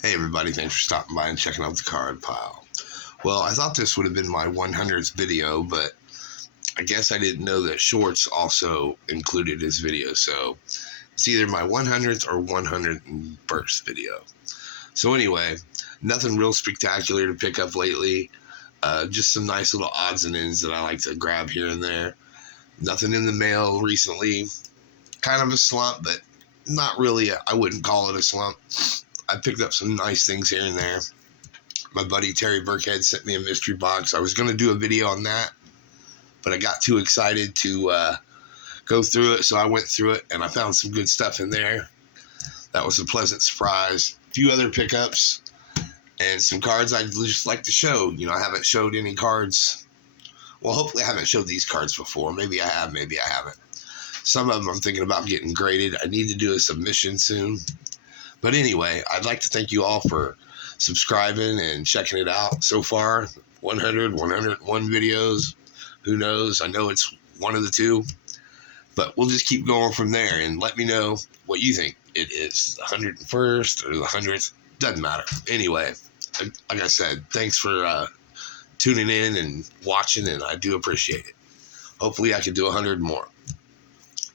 Hey everybody, thanks for stopping by and checking out the card pile. Well, I thought this would have been my 100th video, but I guess I didn't know that shorts also included his video, so it's either my 100th or 101st video. So anyway, nothing real spectacular to pick up lately, just some nice little odds and ends that I like to grab here and there. Nothing in the mail recently, kind of a slump, but not really, I wouldn't call it a slump. I picked up some nice things here and there. My buddy Terry Burkhead sent me a mystery box. I was going to do a video on that, but I got too excited to go through it, so I went through it, and I found some good stuff in there. That was a pleasant surprise. A few other pickups, and some cards I'd just like to show. You know, I haven't showed any cards. Well, hopefully I haven't showed these cards before. Maybe I have, maybe I haven't. Some of them I'm thinking about getting graded. I need to do a submission soon. But anyway, I'd like to thank you all for subscribing and checking it out so far. 100, 101 videos. Who knows? I know it's one of the two. But we'll just keep going from there and let me know what you think it is. The 101st or the 100th. Doesn't matter. Anyway, like I said, thanks for tuning in and watching, and I do appreciate it. Hopefully I can do 100 more.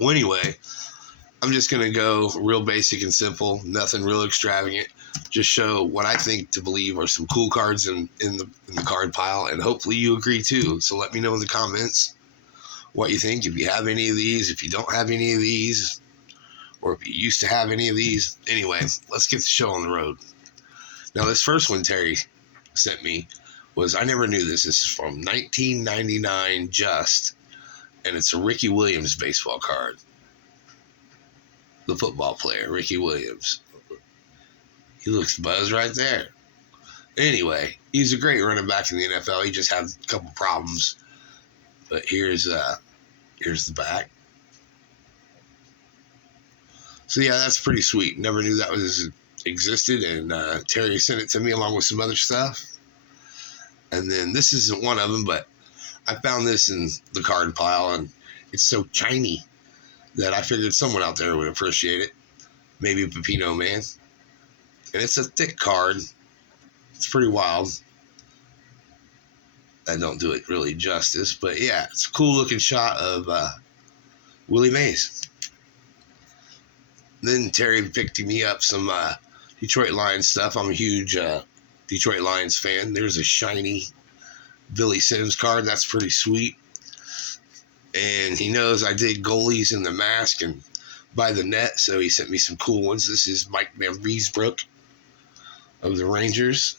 Well, anyway, I'm just going to go real basic and simple, nothing real extravagant. Just show what I think to believe are some cool cards in the card pile, and hopefully you agree too. So let me know in the comments what you think, if you have any of these, if you don't have any of these, or if you used to have any of these. Anyway, let's get the show on the road. Now, this first one Terry sent me was, I never knew this. This is from 1999 just, and it's a Ricky Williams baseball card. The football player, Ricky Williams. He looks buzzed right there. Anyway, he's a great running back in the NFL. He just had a couple problems. But here's the back. So yeah, that's pretty sweet. Never knew that was existed, and Terry sent it to me along with some other stuff. And then this isn't one of them, but I found this in the card pile, and it's so shiny that I figured someone out there would appreciate it. Maybe Pepino Man. And it's a thick card. It's pretty wild. I don't do it really justice, but yeah, it's a cool looking shot of Willie Mays. Then Terry picked me up some Detroit Lions stuff. I'm a huge Detroit Lions fan. There's a shiny Billy Sims card. That's pretty sweet. And he knows I dig goalies in the mask and by the net, so he sent me some cool ones. This is Mike Van Riesbroek of the Rangers.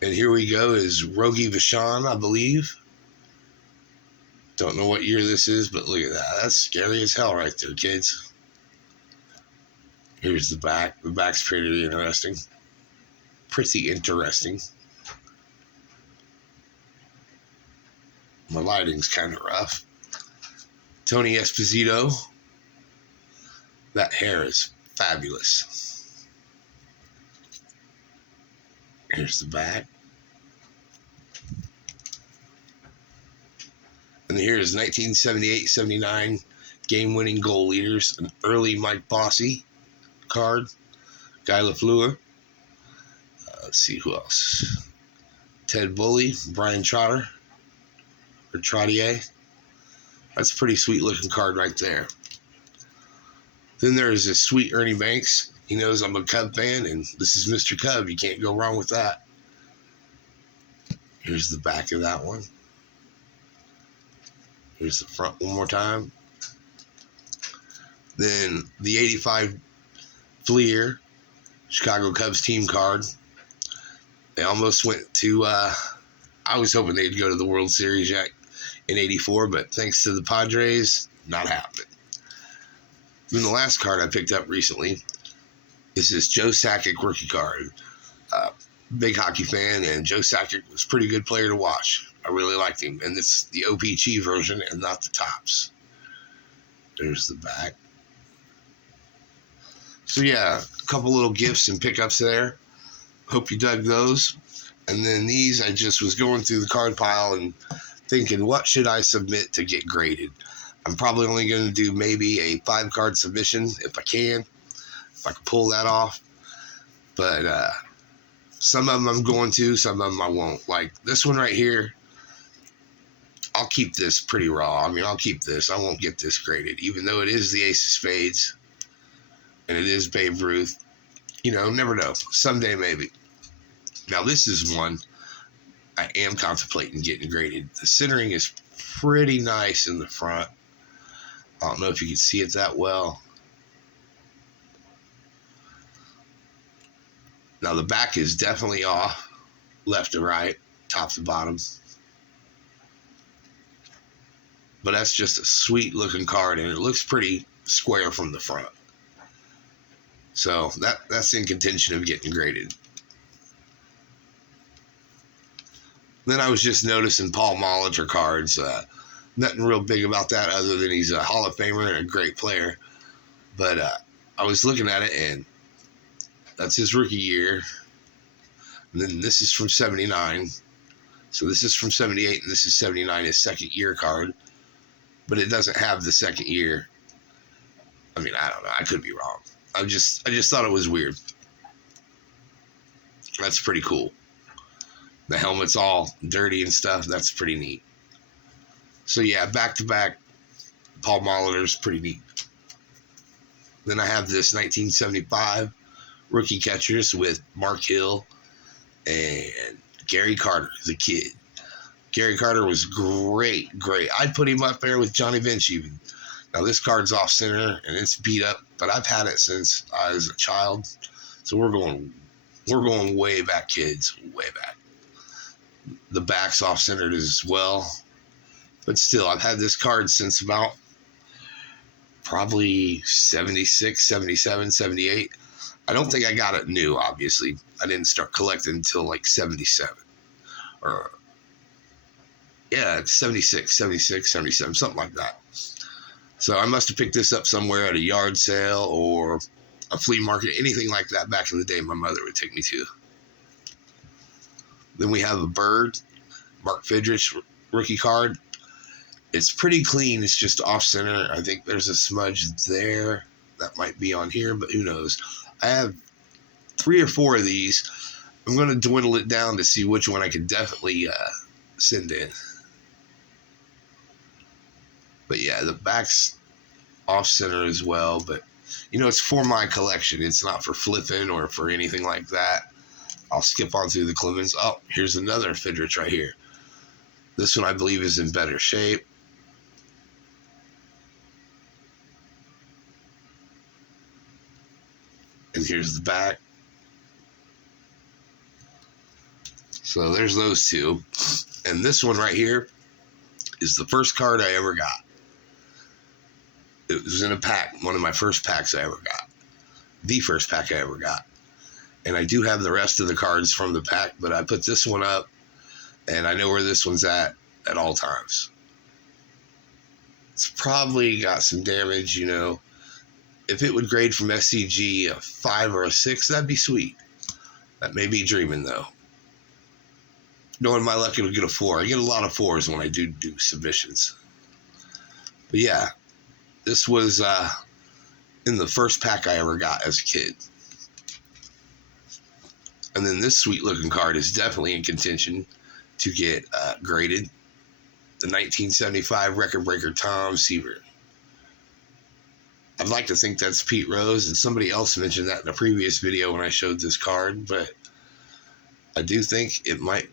And here we go is Rogie Vachon, I believe. Don't know what year this is, but look at that. That's scary as hell right there, kids. Here's the back. The back's pretty interesting. Pretty interesting. My lighting's kind of rough. Tony Esposito. That hair is fabulous. Here's the back. And here's 1978-79 game-winning goal leaders. An early Mike Bossy card. Guy Lafleur. Let's see who else. Ted Bully. Brian Trotter. Or Trottier. That's a pretty sweet looking card right there. Then there's this sweet Ernie Banks. He knows I'm a Cub fan, and this is Mr. Cub. You can't go wrong with that. Here's the back of that one. Here's the front one more time. Then the 85 Fleer Chicago Cubs team card. They almost went to, I was hoping they'd go to the World Series in 84, but thanks to the Padres, not happening. Then the last card I picked up recently is this Joe Sakic rookie card. Big hockey fan, and Joe Sakic was a pretty good player to watch. I really liked him, and it's the OPC version and not the tops. There's the back. So yeah, a couple little gifts and pickups there. Hope you dug those. And then these, I just was going through the card pile and thinking, what should I submit to get graded? I'm probably only going to do maybe a 5-card submission if I can pull that off. But some of them I'm going to, some of them I won't. Like this one right here, I'll keep this pretty raw. I mean, I'll keep this. I won't get this graded, even though it is the Ace of Spades and it is Babe Ruth. You know, never know. Someday, maybe. Now, this is one I am contemplating getting graded. The centering is pretty nice in the front. I don't know if you can see it that well. Now, the back is definitely off, left to right, top to bottom. But that's just a sweet looking card, and it looks pretty square from the front. So that's in contention of getting graded. Then I was just noticing Paul Molitor cards. Nothing real big about that other than he's a Hall of Famer and a great player. But I was looking at it, and that's his rookie year. And then this is from 79. So this is from 78, and this is 79, his second year card. But it doesn't have the second year. I mean, I don't know. I could be wrong. I just thought it was weird. That's pretty cool. The helmet's all dirty and stuff. That's pretty neat. So yeah, back-to-back Paul Molitor's pretty neat. Then I have this 1975 rookie catchers with Mark Hill and Gary Carter, the kid. Gary Carter was great. I'd put him up there with Johnny Bench even. Now this card's off center and it's beat up, but I've had it since I was a child. So we're going way back, kids, way back. The back's off centered as well. But still, I've had this card since about probably 76, 77, 78. I don't think I got it new, obviously. I didn't start collecting until like 77. Or, yeah, 76, 77, something like that. So I must have picked this up somewhere at a yard sale or a flea market, anything like that back in the day my mother would take me to. Then we have a Bird, Mark Fidrich rookie card. It's pretty clean. It's just off center. I think there's a smudge there. That might be on here, but who knows. I have 3 or 4 of these. I'm going to dwindle it down to see which one I can definitely send in. But yeah, the back's off center as well. But, you know, it's for my collection. It's not for flipping or for anything like that. I'll skip on through the Clemens. Oh, here's another Fidrich right here. This one I believe is in better shape. And here's the back. So there's those two. And this one right here is the first card I ever got. It was in a pack, one of my first packs I ever got. The first pack I ever got. And I do have the rest of the cards from the pack, but I put this one up, and I know where this one's at all times. It's probably got some damage, you know. If it would grade from SCG a 5 or a 6, that'd be sweet. That may be dreaming, though. Knowing my luck, it'll get a 4. I get a lot of 4s when I do submissions. But yeah, this was in the first pack I ever got as a kid. And then this sweet-looking card is definitely in contention to get graded. The 1975 Record Breaker Tom Seaver. I'd like to think that's Pete Rose, and somebody else mentioned that in a previous video when I showed this card, but I do think it might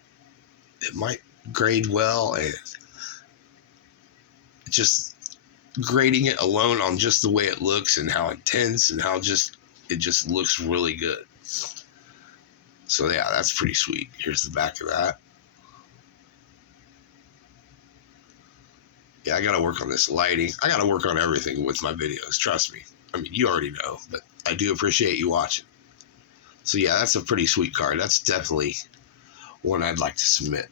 grade well, and just grading it alone on just the way it looks and how intense and how it just looks really good. So yeah, that's pretty sweet. Here's the back of that. Yeah, I got to work on this lighting. I got to work on everything with my videos. Trust me. I mean, you already know, but I do appreciate you watching. So yeah, that's a pretty sweet card. That's definitely one I'd like to submit.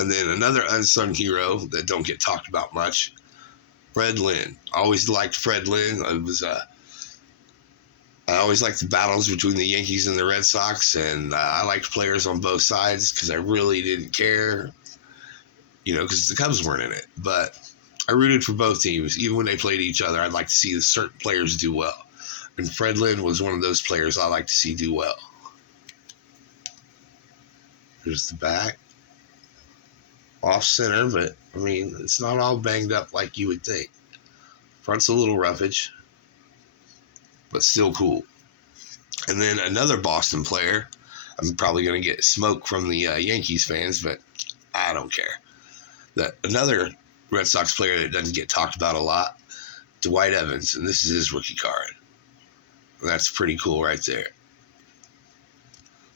And then another unsung hero that don't get talked about much, Fred Lynn. I always liked Fred Lynn. I always liked the battles between the Yankees and the Red Sox, and I liked players on both sides because I really didn't care, you know, because the Cubs weren't in it. But I rooted for both teams. Even when they played each other, I'd like to see certain players do well. And Fred Lynn was one of those players I like to see do well. There's the back. Off center, but I mean, it's not all banged up like you would think. Front's a little roughage, but still cool. And then another Boston player. I'm probably going to get smoke from the Yankees fans, but I don't care. Another Red Sox player that doesn't get talked about a lot, Dwight Evans, and this is his rookie card. That's pretty cool right there.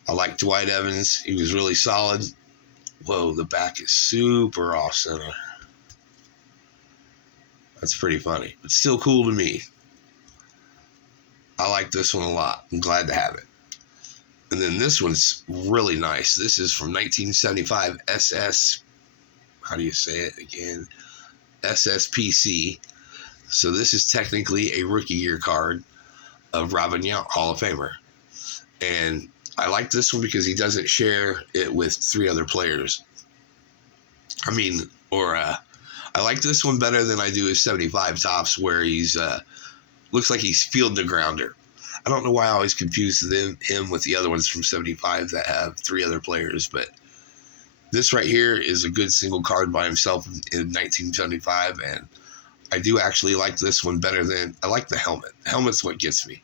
I like Dwight Evans. He was really solid. Whoa, the back is super off center. That's pretty funny, but still cool to me. I like this one a lot. I'm glad to have it. And then this one's really nice. This is from 1975 SS. How do you say it again? SSPC. So this is technically a rookie year card of Robin Yount, Hall of Famer. And I like this one because he doesn't share it with 3 other players. I like this one better than I do his 75 Topps, where he's looks like he's fielding a grounder. I don't know why I always confuse him with the other ones from 75 that have 3 other players, but this right here is a good single card by himself in 1975, and I do actually like this one better than I like the helmet. The helmet's what gets me.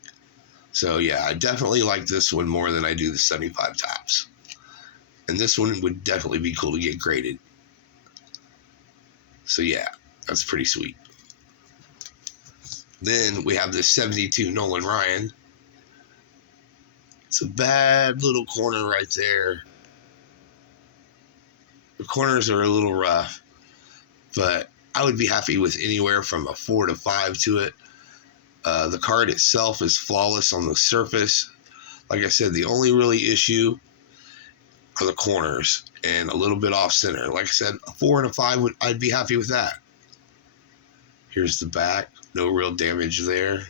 So yeah, I definitely like this one more than I do the 75 Topps. And this one would definitely be cool to get graded. So yeah, that's pretty sweet. Then we have this 72 Nolan Ryan. It's a bad little corner right there. The corners are a little rough, but I would be happy with anywhere from a 4 to 5 to it. The card itself is flawless on the surface. Like I said, the only really issue are the corners and a little bit off center. Like I said, a 4 and a 5, I'd be happy with that. Here's the back. No real damage there.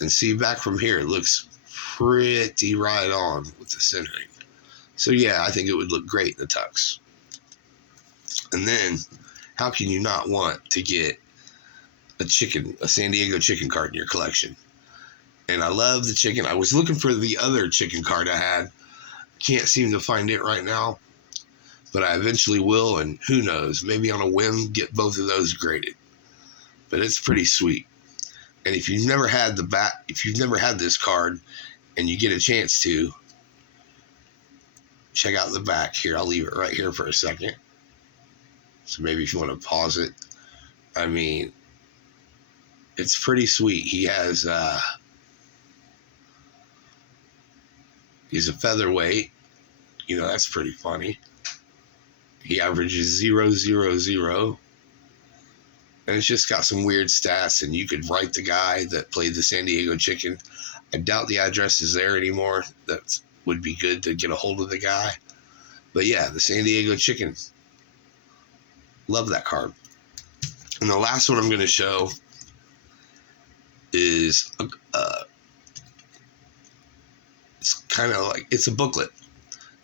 And see, back from here, it looks pretty right on with the centering. So yeah, I think it would look great in the tux. And then, how can you not want to get a San Diego chicken card in your collection? And I love the chicken. I was looking for the other chicken card I had. Can't seem to find it right now, but I eventually will, and who knows, maybe on a whim get both of those graded. But it's pretty sweet. And if you've never had this card and you get a chance to, check out the back here. I'll leave it right here for a second. So maybe if you want to pause it. I mean, it's pretty sweet. He has he's a featherweight. You know, that's pretty funny. He averages 0.00. And it's just got some weird stats, and you could write the guy that played the San Diego Chicken. I doubt the address is there anymore. That would be good to get a hold of the guy. But yeah, the San Diego Chicken. Love that card. And the last one I'm going to show is it's kind of like, it's a booklet.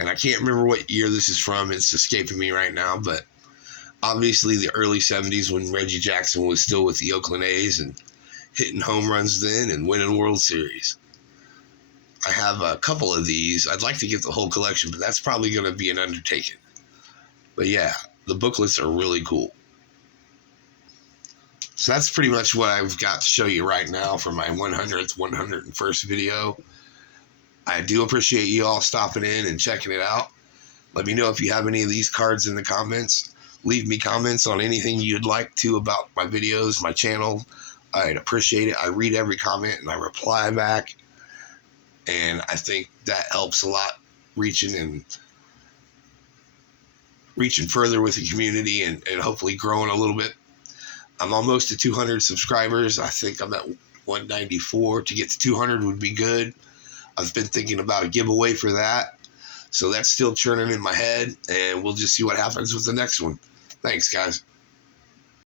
And I can't remember what year this is from. It's escaping me right now, but obviously the early 70s when Reggie Jackson was still with the Oakland A's and hitting home runs then and winning World Series. I have a couple of these. I'd like to get the whole collection, but that's probably going to be an undertaking. But yeah, the booklets are really cool. So that's pretty much what I've got to show you right now for my 101st video. I do appreciate you all stopping in and checking it out. Let me know if you have any of these cards in the comments. Leave me comments on anything you'd like to about my videos, my channel. I'd appreciate it. I read every comment and I reply back. And I think that helps a lot reaching further with the community and hopefully growing a little bit. I'm almost to 200 subscribers. I think I'm at 194. To get to 200 would be good. I've been thinking about a giveaway for that. So that's still churning in my head, and we'll just see what happens with the next one. Thanks, guys.